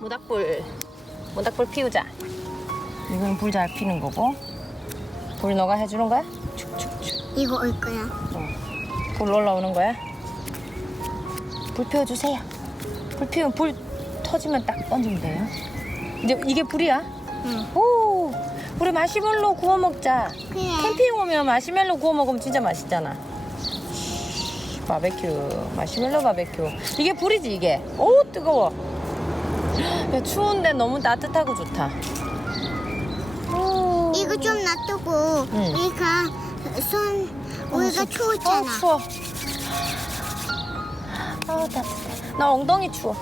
모닥불 피우자. 이건 불 잘 피는 거고. 불 너가 해주는 거야? 축축축. 이거 올 거야. 불 올라오는 거야? 불 피워주세요. 불 피우면 불 터지면 딱 던지면 돼요. 이제 이게 불이야? 응. 오, 우리 마시멜로 구워 먹자. 그래. 캠핑 오면 마시멜로 구워 먹으면 진짜 맛있잖아. 바베큐, 마시멜로 바베큐. 이게 불이지 이게. 오 뜨거워. 야, 추운데 너무 따뜻하고 좋다. 오. 이거 좀 놔두고 응. 우리가 추웠잖아. 추워. 따뜻해. 나 엉덩이 추워.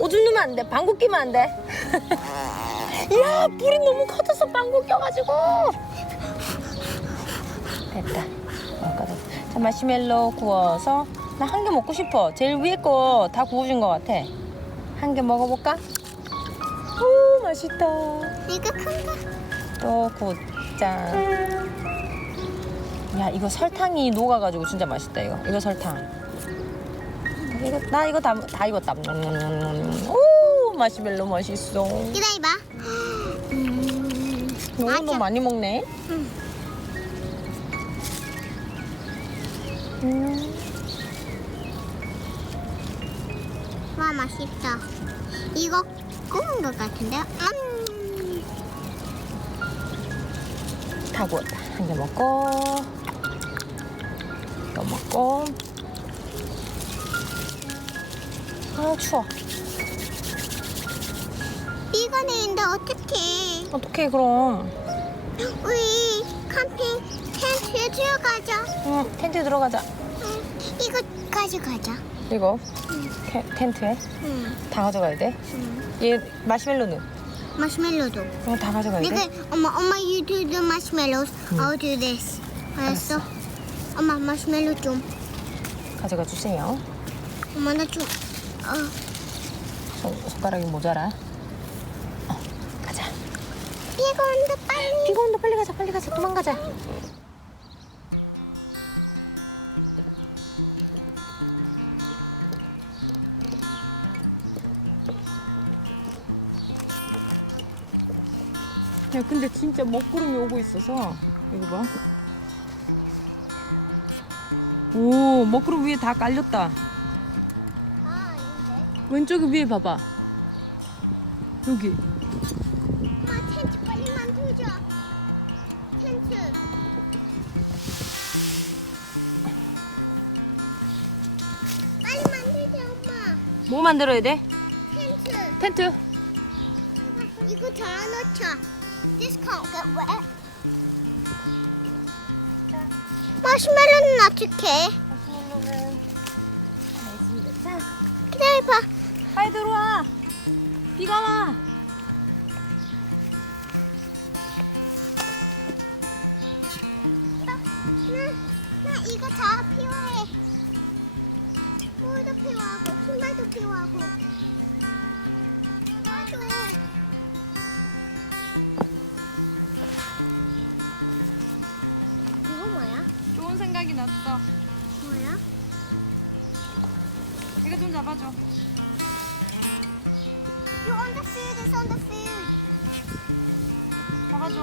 오줌 누면 안 돼. 방구 끼면 안 돼. 야, 불이 너무 커져서 방구 껴가지고. 됐다. 자, 마시멜로 구워서 나 한 개 먹고 싶어. 제일 위에 거 다 구워준 것 같아. 한 개 먹어볼까? 오, 맛있다. 이거 큰가? 또 곱창. 야, 이거 설탕이 녹아가지고 진짜 맛있다. 이거 설탕. 나 이거 다 익었다. 오, 마시멜로 맛있어. 기다려봐. 너무 맞아. 많이 먹네. 와, 맛있다. 이거 구운 것 같은데? 다 구웠다. 한 개 먹고 또 먹고. 아, 추워. 비가 내린다. 어떡해 그럼. 우리 캠핑 텐트에 들어가자. 응, 텐트에 들어가자. 이거 가져가자. 이거 텐트에 다 가져가야 돼. 얘 마시멜로는 마시멜로도. 다 가져가야 돼. 엄마, you do the marshmallows. I'll do this. 알았어? 엄마, 마시멜로 좀. 가져가 주세요. 엄마, 나 좀. 손가락이 모자라. 가자. 비가 온다, 빨리. 비가 온다. 빨리 가자. 도망가자. 야, 근데 진짜 먹구름이 오고 있어서 이거 봐. 오, 먹구름 위에 다 깔렸다. 왼쪽 위에 봐봐. 여기. 엄마, 텐트 빨리 만들자. 텐트. 빨리 만들자, 엄마. 뭐 만들어야 돼? 텐트. 텐트. 이거 다 넣자. This can't get wet. 마시멜로는 어떡해? 기다려봐. 빨리 들어와. 비가 와. 나 이거 다 필요해. 물도 필요하고, 신발도 필요하고. 나도 해. 이거 뭐야? 좋은 생각이 났어. 뭐야? 이거 좀 잡아줘. You're on the field. It's on the field. 잡아줘.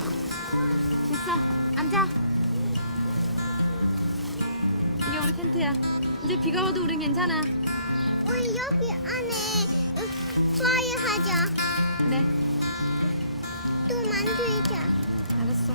됐어. 앉아. 이게 우리 텐트야. 이제 비가 와도 우린 괜찮아. 우리 여기 안에 플라이 하자. 네. 또 만들자. 알았어.